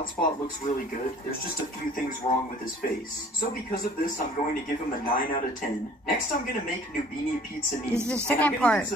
Hotspot looks really good. There's just a few things wrong with his face. So because of this, I'm going to give him a 9 out of 10. Next, I'm gonna make Nubini Pizzanini. This is the second part,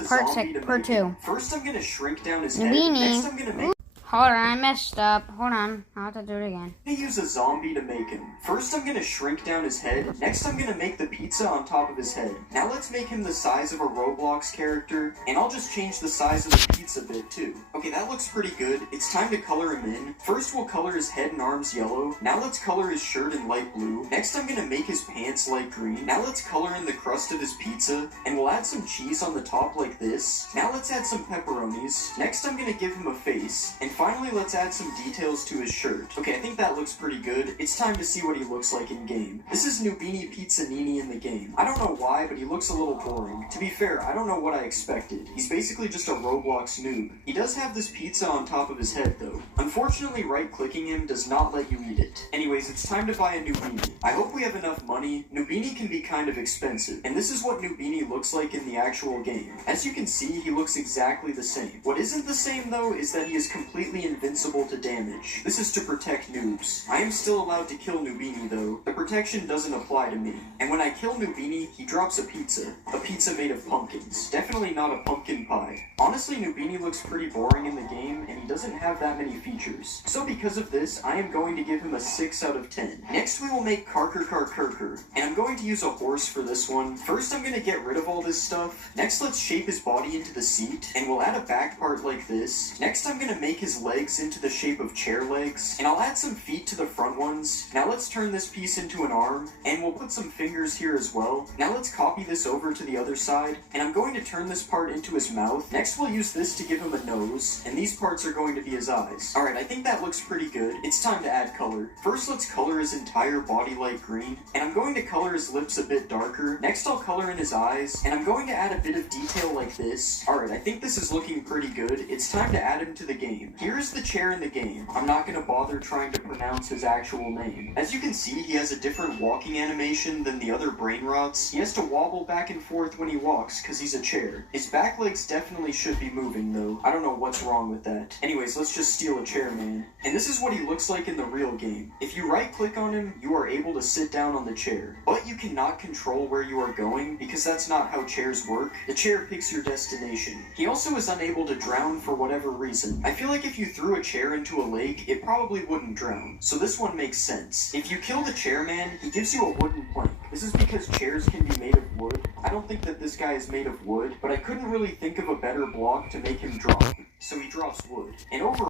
part 2. First, I'm gonna shrink down his head. Nubini. Next, I'm gonna make... Hold on, I messed up. Hold on, I'll have to do it again. I'm gonna use a zombie to make him. First, I'm gonna shrink down his head. Next, I'm gonna make the pizza on top of his head. Now let's make him the size of a Roblox character, and I'll just change the size of the pizza a bit too. Okay, that looks pretty good. It's time to color him in. First, we'll color his head and arms yellow. Now let's color his shirt in light blue. Next, I'm gonna make his pants light green. Now let's color in the crust of his pizza, and we'll add some cheese on the top like this. Now let's add some pepperonis. Next, I'm gonna give him a face, and finally, let's add some details to his shirt. Okay, I think that looks pretty good. It's time to see what he looks like in game. This is Nubini Pizzanini in the game. I don't know why, but he looks a little boring. To be fair, I don't know what I expected. He's basically just a Roblox noob. He does have this pizza on top of his head, though. Unfortunately, right-clicking him does not let you eat it. Anyways, it's time to buy a Nubini. I hope we have enough money. Nubini can be kind of expensive, and this is what Nubini looks like in the actual game. As you can see, he looks exactly the same. What isn't the same, though, is that he is completely invincible to damage. This is to protect noobs. I am still allowed to kill Nubini though. The protection doesn't apply to me. And when I kill Nubini, he drops a pizza. A pizza made of pumpkins. Definitely not a pumpkin pie. Honestly, Nubini looks pretty boring in the game, and he doesn't have that many features. So because of this, I am going to give him a 6 out of 10. Next, we will make Karker, and I'm going to use a horse for this one. First, I'm going to get rid of all this stuff. Next, let's shape his body into the seat, and we'll add a back part like this. Next, I'm going to make his legs into the shape of chair legs, and I'll add some feet to the front ones. Now let's turn this piece into an arm, and we'll put some fingers here as well. Now let's copy this over to the other side, and I'm going to turn this part into his mouth. Next we'll use this to give him a nose, and these parts are going to be his eyes. Alright, I think that looks pretty good. It's time to add color. First let's color his entire body light green, and I'm going to color his lips a bit darker. Next I'll color in his eyes, and I'm going to add a bit of detail like this. Alright, I think this is looking pretty good. It's time to add him to the game. Here's the chair in the game. I'm not going to bother trying to pronounce his actual name. As you can see, he has a different walking animation than the other brain rots. He has to wobble back and forth when he walks because he's a chair. His back legs definitely should be moving though. I don't know what's wrong with that. Anyways, let's just steal a chair, man. And this is what he looks like in the real game. If you right click on him, you are able to sit down on the chair. But you cannot control where you are going because that's not how chairs work. The chair picks your destination. He also is unable to drown for whatever reason. I feel like if you threw a chair into a lake, it probably wouldn't drown. So this one makes sense. If you kill the chairman, he gives you a wooden plank. This is because chairs can be made of wood. I don't think that this guy is made of wood, but I couldn't really think of a better block to make him drop. So he drops wood. And overall,